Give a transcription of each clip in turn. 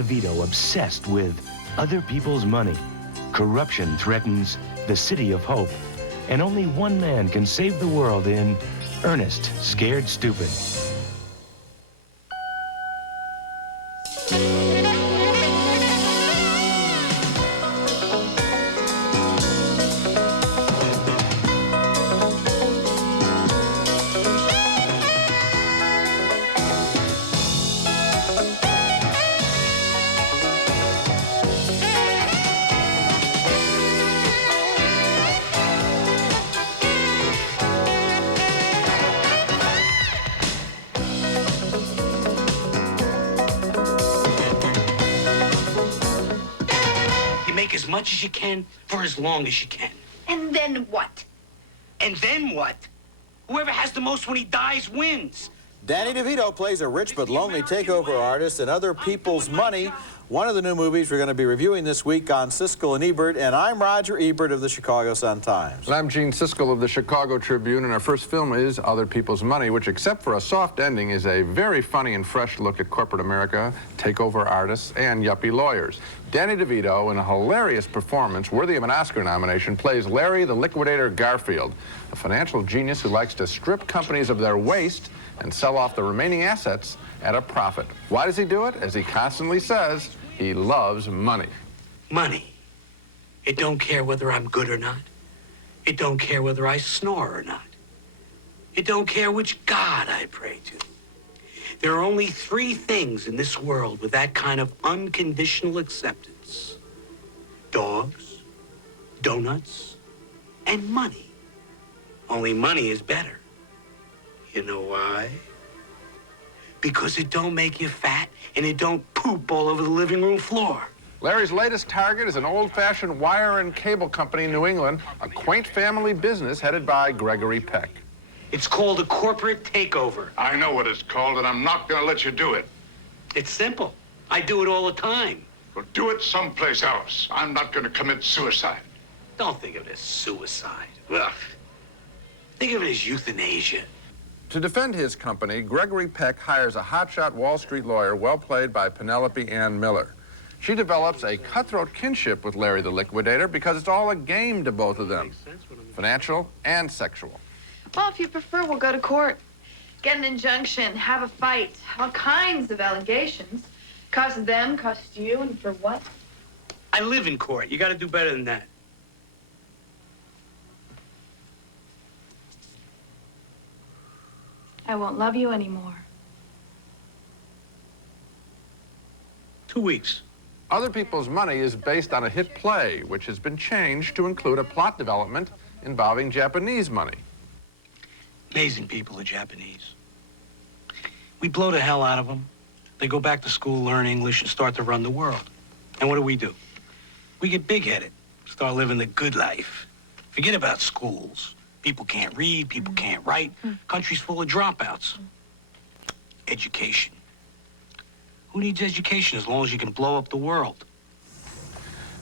DeVito obsessed with other people's money. Corruption threatens the City of Hope, and only one man can save the world in Ernest, Scared Stupid. Make as much as you can for as long as you can. And then what? And then what? Whoever has the most when he dies wins. Danny DeVito plays a rich but lonely takeover artist and other people's money. One of the new movies we're going to be reviewing this week on Siskel and Ebert, and I'm Roger Ebert of the Chicago Sun-Times. And I'm Gene Siskel of the Chicago Tribune, and our first film is Other People's Money, which, except for a soft ending, is a very funny and fresh look at corporate America, takeover artists, and yuppie lawyers. Danny DeVito, in a hilarious performance worthy of an Oscar nomination, plays Larry the Liquidator Garfield, a financial genius who likes to strip companies of their waste and sell off the remaining assets at a profit. Why does he do it? As he constantly says, he loves money. Money. It don't care whether I'm good or not. It don't care whether I snore or not. It don't care which God I pray to. There are only three things in this world with that kind of unconditional acceptance: dogs, donuts, and money. Only money is better. You know why? Because it don't make you fat and it don't poop all over the living room floor. Larry's latest target is an old-fashioned wire and cable company in New England, a quaint family business headed by Gregory Peck. It's called a corporate takeover. I know what it's called, and I'm not going to let you do it. It's simple. I do it all the time. Well, do it someplace else. I'm not going to commit suicide. Don't think of it as suicide. Ugh. Think of it as euthanasia. To defend his company, Gregory Peck hires a hotshot Wall Street lawyer, well played by Penelope Ann Miller. She develops a cutthroat kinship with Larry the Liquidator because it's all a game to both of them, financial and sexual. Well, if you prefer, we'll go to court. Get an injunction, have a fight, all kinds of allegations. Cost them, cost you, and for what? I live in court. You got to do better than that. I won't love you anymore. 2 weeks. Other People's Money is based on a hit play, which has been changed to include a plot development involving Japanese money. Amazing people, the Japanese. We blow the hell out of them. They go back to school, learn English, and start to run the world. And what do? We get big-headed, start living the good life. Forget about schools. People can't read, people can't write. Country's full of dropouts. Education. Who needs education as long as you can blow up the world?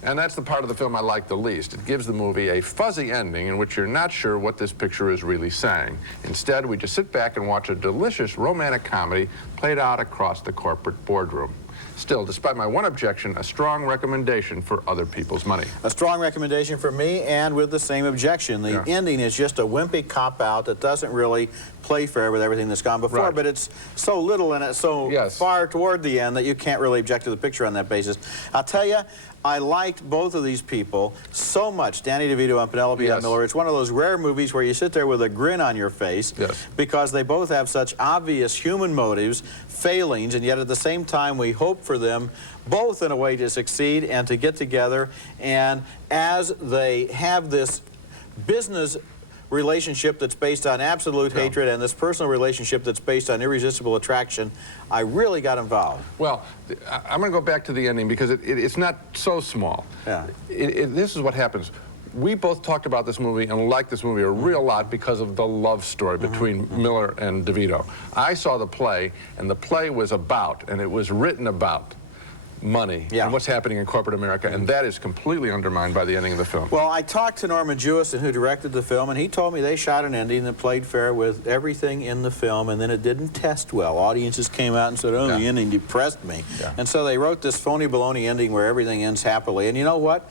And that's the part of the film I like the least. It gives the movie a fuzzy ending in which you're not sure what this picture is really saying. Instead, we just sit back and watch a delicious romantic comedy played out across the corporate boardroom. Still, despite my one objection, a strong recommendation for Other People's Money. A strong recommendation for me, and with the same objection. The ending is just a wimpy cop-out that doesn't really play fair with everything that's gone before, but it's so little and it's so far toward the end that you can't really object to the picture on that basis. I'll tell you, I liked both of these people so much, Danny DeVito and Penelope Ann Miller. It's one of those rare movies where you sit there with a grin on your face because they both have such obvious human motives, failings, and yet at the same time we hope for them both in a way to succeed and to get together. And as they have this business relationship that's based on absolute hatred and this personal relationship that's based on irresistible attraction, I really got involved. Well, I'm going to go back to the ending because it's not so small. This is what happens. We both talked about this movie and liked this movie a real lot because of the love story between Miller and DeVito. I saw the play, and the play was about, and it was written about, money and what's happening in corporate America, and that is completely undermined by the ending of the film. Well, I talked to Norman Jewison, who directed the film, and he told me they shot an ending that played fair with everything in the film, and then it didn't test well. Audiences came out and said, oh, the ending depressed me. And so they wrote this phony baloney ending where everything ends happily. And you know what?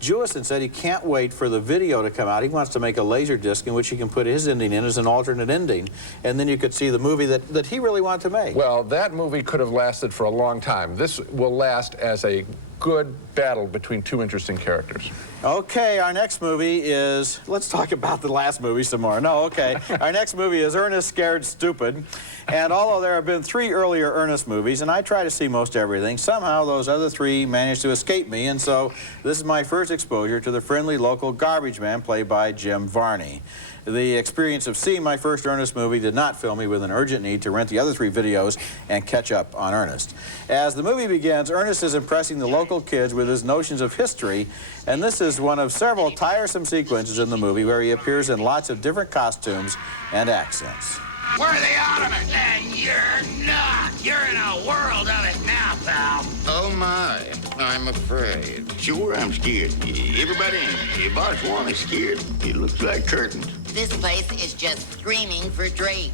Jewison said he can't wait for the video to come out. He wants to make a laser disc in which he can put his ending in as an alternate ending, and then you could see the movie that he really wanted to make. Well, that movie could have lasted for a long time. This will last as a good battle between two interesting characters. Okay, our next movie is, let's talk about the last movie some more. No, okay. Our next movie is Ernest Scared Stupid. And although there have been 3 earlier Ernest movies, and I try to see most everything, somehow those other 3 managed to escape me, and so this is my first exposure to the friendly local garbage man played by Jim Varney. The experience of seeing my first Ernest movie did not fill me with an urgent need to rent the other 3 videos and catch up on Ernest. As the movie begins, Ernest is impressing the local kids with his notions of history, and this is one of several tiresome sequences in the movie where he appears in lots of different costumes and accents. We're the Ottomans, and you're not. You're in a world of it now, pal. Oh, my. I'm afraid. Sure, I'm scared. Everybody in Box 1 is scared. It looks like curtains. This place is just screaming for Drake.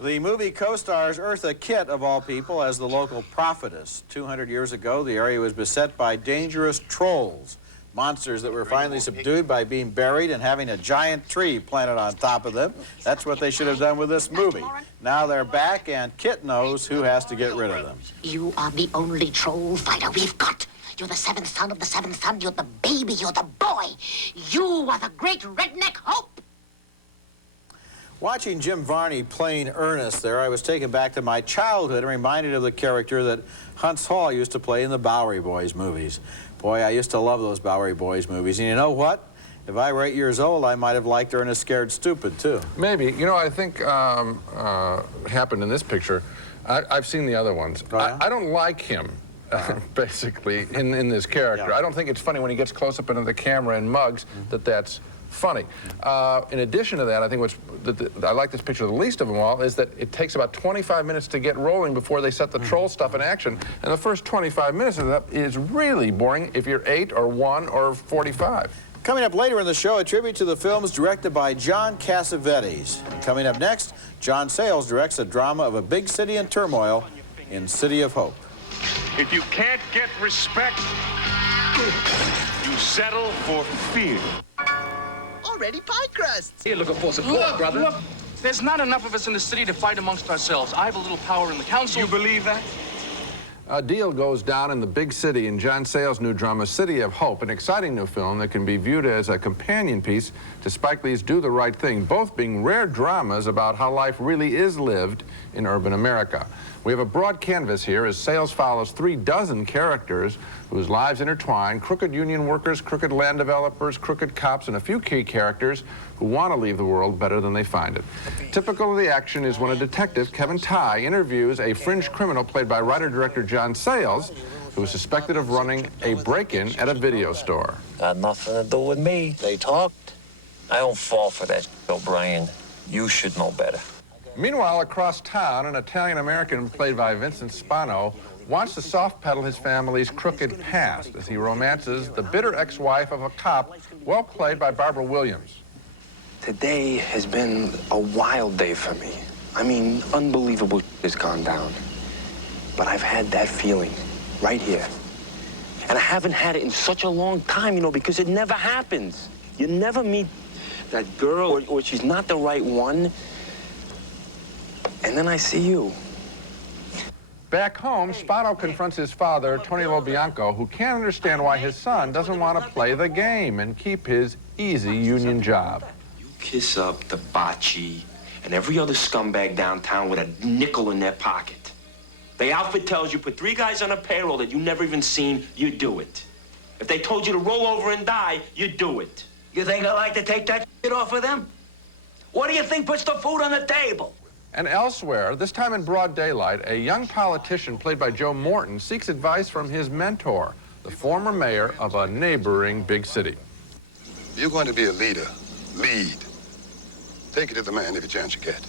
The movie co-stars Eartha Kitt, of all people, as the local prophetess. 200 years ago, the area was beset by dangerous trolls, monsters that were finally subdued by being buried and having a giant tree planted on top of them. That's what they should have done with this movie. Now they're back, and Kit knows who has to get rid of them. You are the only troll fighter we've got. You're the 7th son of the 7th son. You're the baby. You're the boy. You are the great redneck hope. Watching Jim Varney playing Ernest there, I was taken back to my childhood and reminded of the character that Huntz Hall used to play in the Bowery Boys movies. Boy, I used to love those Bowery Boys movies. And you know what? If I were 8 years old, I might have liked Ernest Scared Stupid, too. Maybe. You know, I think happened in this picture. I've seen the other ones. Oh, yeah? I don't like him, basically, in this character. Yeah. I don't think it's funny when he gets close up into the camera and mugs that's funny. In addition to that, I think I like this picture the least of them all is that it takes about 25 minutes to get rolling before they set the troll stuff in action, and the first 25 minutes of that is really boring if you're 8 or 1 or 45. Coming up later in the show, a tribute to the films directed by John Cassavetes. Coming up next, John Sayles directs a drama of a big city in turmoil in City of Hope. If you can't get respect, you settle for fear. Already pie crust. Here, looking for support, brother. Look, there's not enough of us in the city to fight amongst ourselves. I have a little power in the council. You believe that? A deal goes down in the big city in John Sayles' new drama, City of Hope, an exciting new film that can be viewed as a companion piece to Spike Lee's Do the Right Thing, both being rare dramas about how life really is lived in urban America. We have a broad canvas here as Sayles follows 36 characters whose lives intertwine: crooked union workers, crooked land developers, crooked cops, and a few key characters who want to leave the world better than they find it. Typical of the action is when a detective, Kevin Tighe, interviews a fringe criminal played by writer-director John Sayles, who is suspected of running a break-in at a video store. Got nothing to do with me. They talked. I don't fall for that, O'Brien. You should know better. Meanwhile, across town, an Italian-American played by Vincent Spano wants to soft-pedal his family's crooked past as he romances the bitter ex-wife of a cop, well played by Barbara Williams. Today has been a wild day for me. I mean, unbelievable has gone down. But I've had that feeling right here. And I haven't had it in such a long time, you know, because it never happens. You never meet that girl, or she's not the right one, and then I see you. Back home, Spano confronts his father, Tony LoBianco, who can't understand why his son doesn't want to play the game and keep his easy union job. You kiss up the Bocce and every other scumbag downtown with a nickel in their pocket. The outfit tells you put 3 guys on a payroll that you never even seen, you do it. If they told you to roll over and die, you do it. You think I like to take that shit off of them? What do you think puts the food on the table? And elsewhere, this time in broad daylight, a young politician played by Joe Morton seeks advice from his mentor, the former mayor of a neighboring big city. You're going to be a leader. Lead. Take it to the man every chance you get.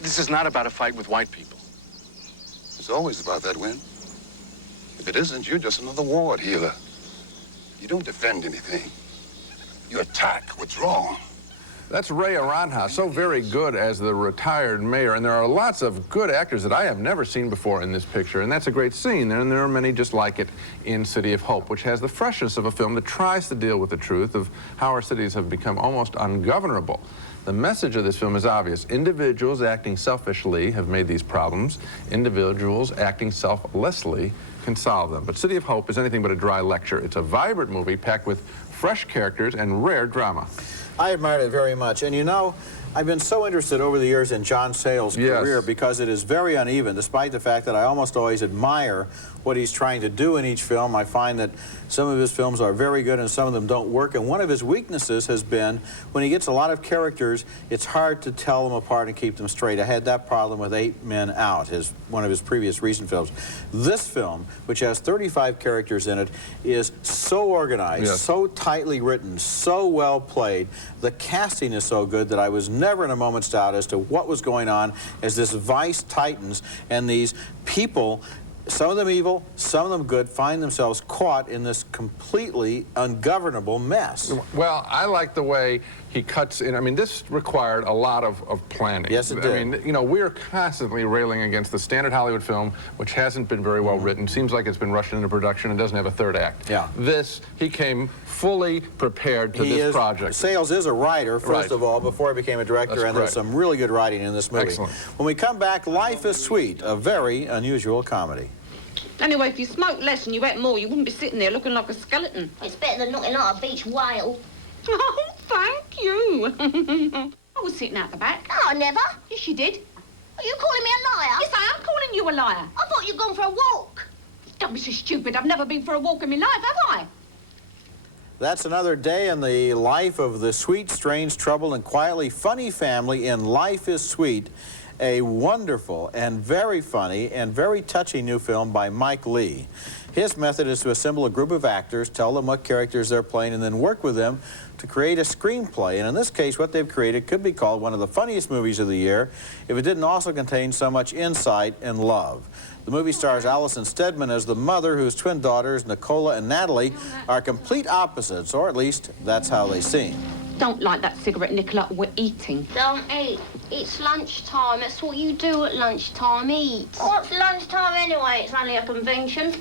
This is not about a fight with white people. It's always about that, Win. If it isn't, you're just another ward healer. You don't defend anything. You attack what's wrong. That's Ray Aranja, so very good as the retired mayor, and there are lots of good actors that I have never seen before in this picture, and that's a great scene, and there are many just like it in City of Hope, which has the freshness of a film that tries to deal with the truth of how our cities have become almost ungovernable. The message of this film is obvious. Individuals acting selfishly have made these problems. Individuals acting selflessly can solve them. But City of Hope is anything but a dry lecture. It's a vibrant movie packed with fresh characters and rare drama. I admired it very much. And you know, I've been so interested over the years in John Sayles' career because it is very uneven, despite the fact that I almost always admire what he's trying to do in each film. I find that some of his films are very good and some of them don't work. And one of his weaknesses has been when he gets a lot of characters, it's hard to tell them apart and keep them straight. I had that problem with 8 Men Out, one of his previous recent films. This film, which has 35 characters in it, is so organized, so tightly written, so well played. The casting is so good that I was never in a moment's doubt as to what was going on as this vice tightens and these people, some of them evil, some of them good, find themselves caught in this completely ungovernable mess. Well, I like the way he cuts in. I mean, this required a lot of planning. Yes, it did. I mean, you know, we're constantly railing against the standard Hollywood film, which hasn't been very well written, seems like it's been rushed into production and doesn't have a third act. Yeah. This, he came fully prepared to this project. Sayles is a writer, first of all, before he became a director, and there's some really good writing in this movie. Excellent. When we come back, Life is Sweet, a very unusual comedy. Anyway, if you smoked less and you ate more, you wouldn't be sitting there looking like a skeleton. It's better than looking like a beach whale. Oh, thank you. I was sitting out the back. No, I never. Yes, you did. Are you calling me a liar? Yes, I am calling you a liar. I thought you'd gone for a walk. Don't be so stupid. I've never been for a walk in my life, have I? That's another day in the life of the sweet, strange, troubled, and quietly funny family in Life is Sweet, a wonderful and very funny and very touching new film by Mike Leigh. His method is to assemble a group of actors, tell them what characters they're playing, and then work with them to create a screenplay. And in this case, what they've created could be called one of the funniest movies of the year if it didn't also contain so much insight and love. The movie stars Allison Steadman as the mother, whose twin daughters, Nicola and Natalie, are complete opposites, or at least that's how they seem. Don't light that cigarette, Nicola. We're eating. Don't eat. It's lunchtime. That's what you do at lunchtime, eat. What's lunchtime anyway? It's only a convention.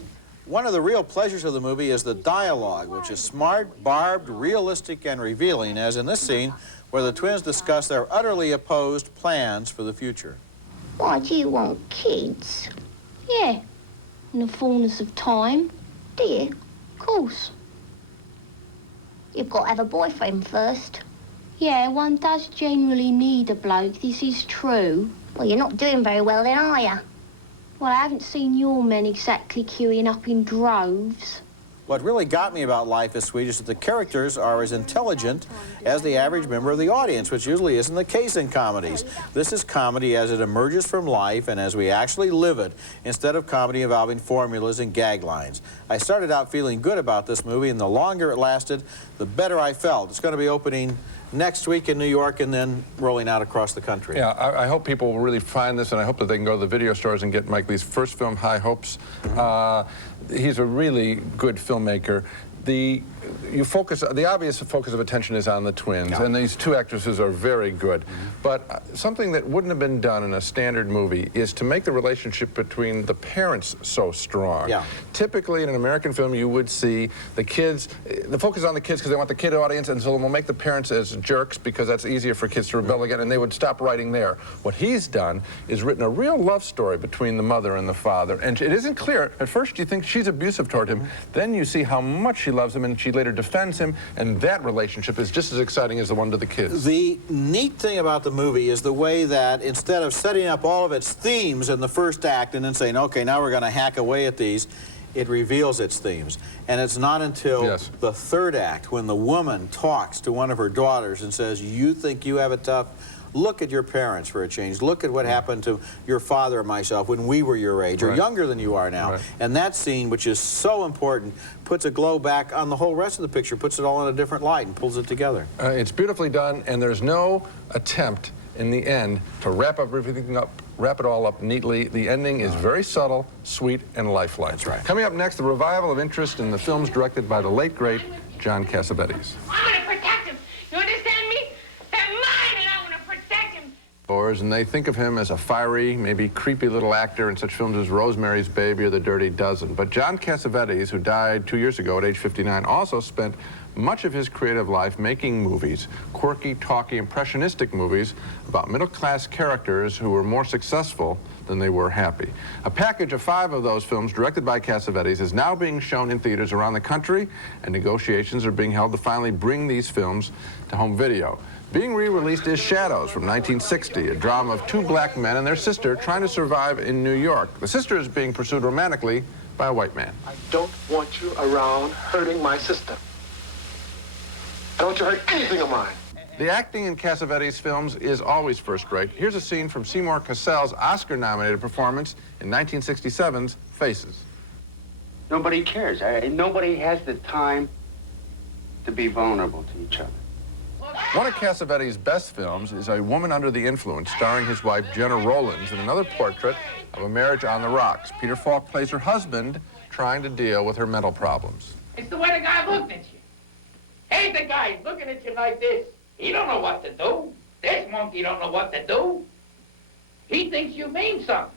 One of the real pleasures of the movie is the dialogue, which is smart, barbed, realistic, and revealing, as in this scene, where the twins discuss their utterly opposed plans for the future. Why do you want kids? Yeah, in the fullness of time. Do you? Of course. You've got to have a boyfriend first. Yeah, one does generally need a bloke. This is true. Well, you're not doing very well then, are you? Well, I haven't seen your men exactly queuing up in droves. What really got me about Life is Sweet is that the characters are as intelligent as the average member of the audience, which usually isn't the case in comedies. This is comedy as it emerges from life and as we actually live it, instead of comedy involving formulas and gag lines. I started out feeling good about this movie, and the longer it lasted, the better I felt. It's going to be opening next week in New York and then rolling out across the country. Yeah, I hope people will really find this, and I hope that they can go to the video stores and get Mike Leigh's first film, High Hopes. He's a really good filmmaker. The obvious focus of attention is on the twins, and these two actresses are very good. But something that wouldn't have been done in a standard movie is to make the relationship between the parents so strong. Typically, in an American film, you would see the kids, the focus is on the kids because they want the kid audience, and so we'll make the parents as jerks because that's easier for kids to rebel again, and they would stop writing there. What he's done is written a real love story between the mother and the father, and it isn't clear. At first, you think she's abusive toward him. Then you see how much she loves him, and she later defends him, and that relationship is just as exciting as the one to the kids. The neat thing about the movie is the way that instead of setting up all of its themes in the first act and then saying, okay, now we're going to hack away at these, it reveals its themes. And it's not until the third act when the woman talks to one of her daughters and says, you think you have it tough? Look at your parents for a change. Look at what happened to your father and myself when we were your age, or younger than you are now. And that scene, which is so important, puts a glow back on the whole rest of the picture, puts it all in a different light and pulls it together. It's beautifully done, and there's no attempt in the end to wrap up everything up wrap it all up neatly. The ending is very subtle, sweet, and lifelike. That's right. Coming up next, the revival of interest in the films directed by the late, great John Cassavetes. I'm going to protect him. You understand me? They're mine, and I want to protect him. And they think of him as a fiery, maybe creepy little actor in such films as Rosemary's Baby or The Dirty Dozen. But John Cassavetes, who died 2 years ago at age 59, also spent much of his creative life making movies, quirky, talky, impressionistic movies about middle-class characters who were more successful than they were happy. A package of 5 of those films directed by Cassavetes is now being shown in theaters around the country, and negotiations are being held to finally bring these films to home video. Being re-released is Shadows from 1960, a drama of 2 black men and their sister trying to survive in New York. The sister is being pursued romantically by a white man. I don't want you around hurting my sister. I don't want you to hurt anything of mine. The acting in Cassavetes' films is always first-rate. Here's a scene from Seymour Cassell's Oscar-nominated performance in 1967's Faces. Nobody cares. Nobody has the time to be vulnerable to each other. One of Cassavetes' best films is A Woman Under the Influence, starring his wife Jenna Rollins in another portrait of a marriage on the rocks. Peter Falk plays her husband trying to deal with her mental problems. It's the way the guy looked at you. Ain't the guy looking at you like this? He don't know what to do. This monkey don't know what to do. He thinks you mean something.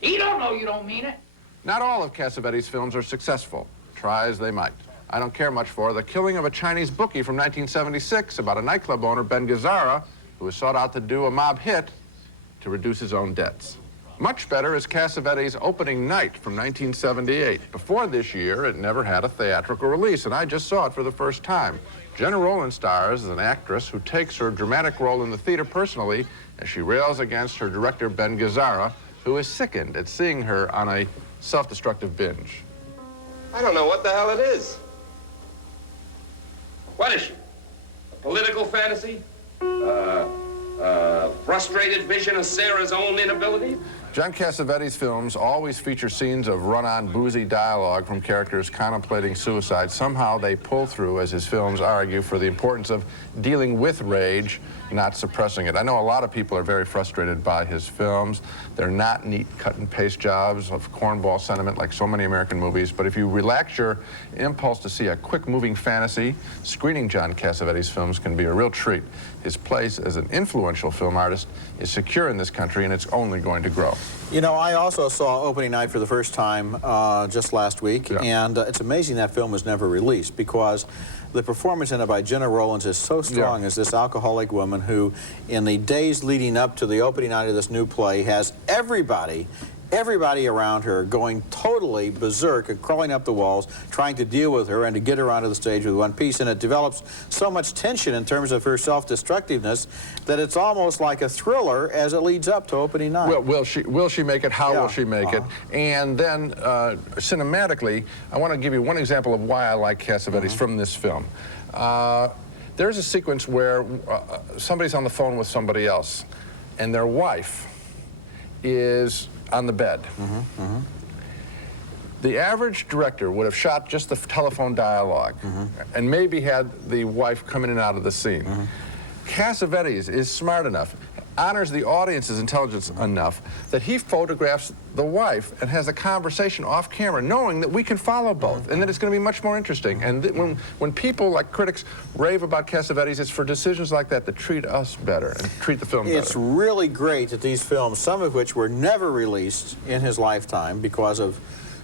He don't know you don't mean it. Not all of Cassavetes' films are successful. Try as they might. I Don't Care Much for The Killing of a Chinese Bookie from 1976 about a nightclub owner, Ben Gazzara, who was sought out to do a mob hit to reduce his own debts. Much better is Cassavetes' Opening Night from 1978. Before this year, it never had a theatrical release, and I just saw it for the first time. Jenna Rollins stars as an actress who takes her dramatic role in the theater personally as she rails against her director, Ben Gazzara, who is sickened at seeing her on a self-destructive binge. I don't know what the hell it is. What is she? A political fantasy? Frustrated vision of Sarah's own inability? John Cassavetes' films always feature scenes of run-on, boozy dialogue from characters contemplating suicide. Somehow they pull through, as his films argue, for the importance of dealing with rage, not suppressing it. I know a lot of people are very frustrated by his films. They're not neat cut-and-paste jobs of cornball sentiment like so many American movies, but if you relax your impulse to see a quick-moving fantasy, screening John Cassavetes' films can be a real treat. His place as an influential film artist is secure in this country, and it's only going to grow. You know, I also saw Opening Night for the first time just last week, and it's amazing that film was never released because the performance in it by Jenna Rollins is so strong as this alcoholic woman who, in the days leading up to the opening night of this new play, has everybody around her going totally berserk and crawling up the walls, trying to deal with her and to get her onto the stage with one piece. And it develops so much tension in terms of her self-destructiveness that it's almost like a thriller as it leads up to opening night. Well, will she make it? How will she make it? And then cinematically, I want to give you one example of why I like Cassavetes from this film. There's a sequence where somebody's on the phone with somebody else, and their wife is on the bed. The average director would have shot just the telephone dialogue and maybe had the wife come in and out of the scene. Cassavetes is smart enough, honors the audience's intelligence enough that he photographs the wife and has a conversation off camera, knowing that we can follow both and that it's going to be much more interesting. And when people, like critics, rave about Cassavetes, it's for decisions like that that treat us better and treat the film better. It's really great that these films, some of which were never released in his lifetime because of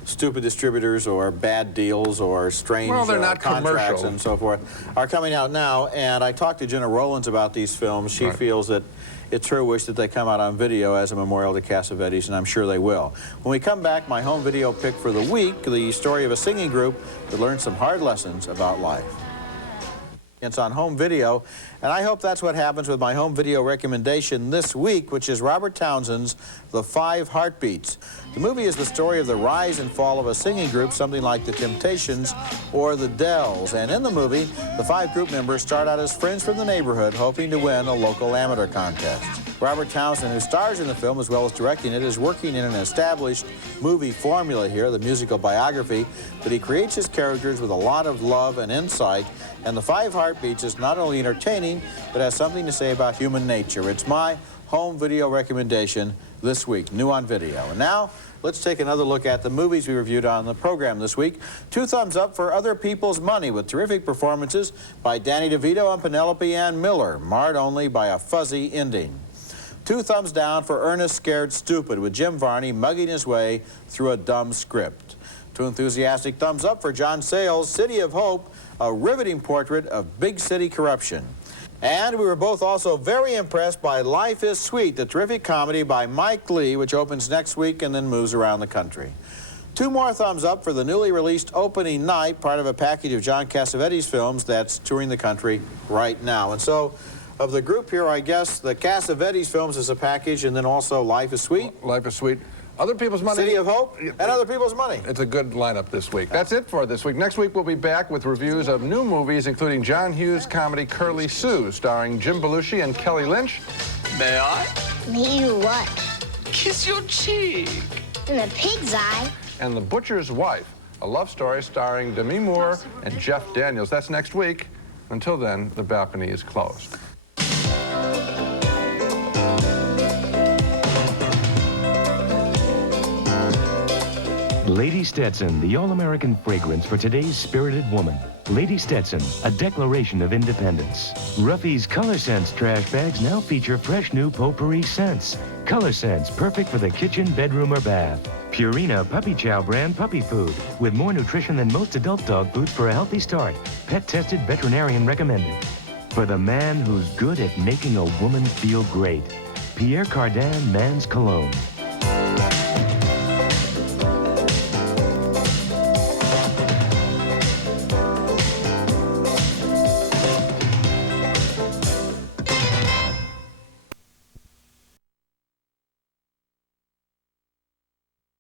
stupid distributors or bad deals or strange contracts and so forth, are coming out now. And I talked to Jenna Rollins about these films. She feels that it's her wish that they come out on video as a memorial to Cassavetes, and I'm sure they will. When we come back, my home video pick for the week, the story of a singing group that learned some hard lessons about life. It's on home video, and I hope that's what happens with my home video recommendation this week, which is Robert Townsend's The 5 Heartbeats. The movie is the story of the rise and fall of a singing group, something like the Temptations or the Dells. And in the movie, the 5 group members start out as friends from the neighborhood, hoping to win a local amateur contest. Robert Townsend, who stars in the film as well as directing it, is working in an established movie formula here, the musical biography, but he creates his characters with a lot of love and insight, and The 5 Heartbeats is not only entertaining, but has something to say about human nature. It's my home video recommendation this week, new on video. And now, let's take another look at the movies we reviewed on the program this week. 2 thumbs up for Other People's Money, with terrific performances by Danny DeVito and Penelope Ann Miller, marred only by a fuzzy ending. 2 thumbs down for Ernest Scared Stupid, with Jim Varney mugging his way through a dumb script. 2 enthusiastic thumbs up for John Sayles' City of Hope, a riveting portrait of big city corruption. And we were both also very impressed by Life is Sweet, the terrific comedy by Mike Leigh, which opens next week and then moves around the country. 2 more thumbs up for the newly released Opening Night, part of a package of John Cassavetes films that's touring the country right now. And so, of the group here, I guess the Cassavetes films is a package, and then also Life is Sweet. Life is Sweet. Other People's Money. City of Hope, and Other People's Money. It's a good lineup this week. That's it for this week. Next week, we'll be back with reviews of new movies, including John Hughes' comedy Curly Sue, starring Jim Belushi and Kelly Lynch. May I? May you what? Kiss your cheek. In a pig's eye. And The Butcher's Wife, a love story starring Demi Moore and Jeff Daniels. That's next week. Until then, the balcony is closed. Lady Stetson, the all-American fragrance for today's spirited woman. Lady Stetson, a declaration of independence. Ruffy's Color Sense trash bags now feature fresh new potpourri scents. Color Sense, perfect for the kitchen, bedroom, or bath. Purina Puppy Chow brand puppy food, with more nutrition than most adult dog foods for a healthy start. Pet-tested, veterinarian recommended. For the man who's good at making a woman feel great. Pierre Cardin Man's Cologne.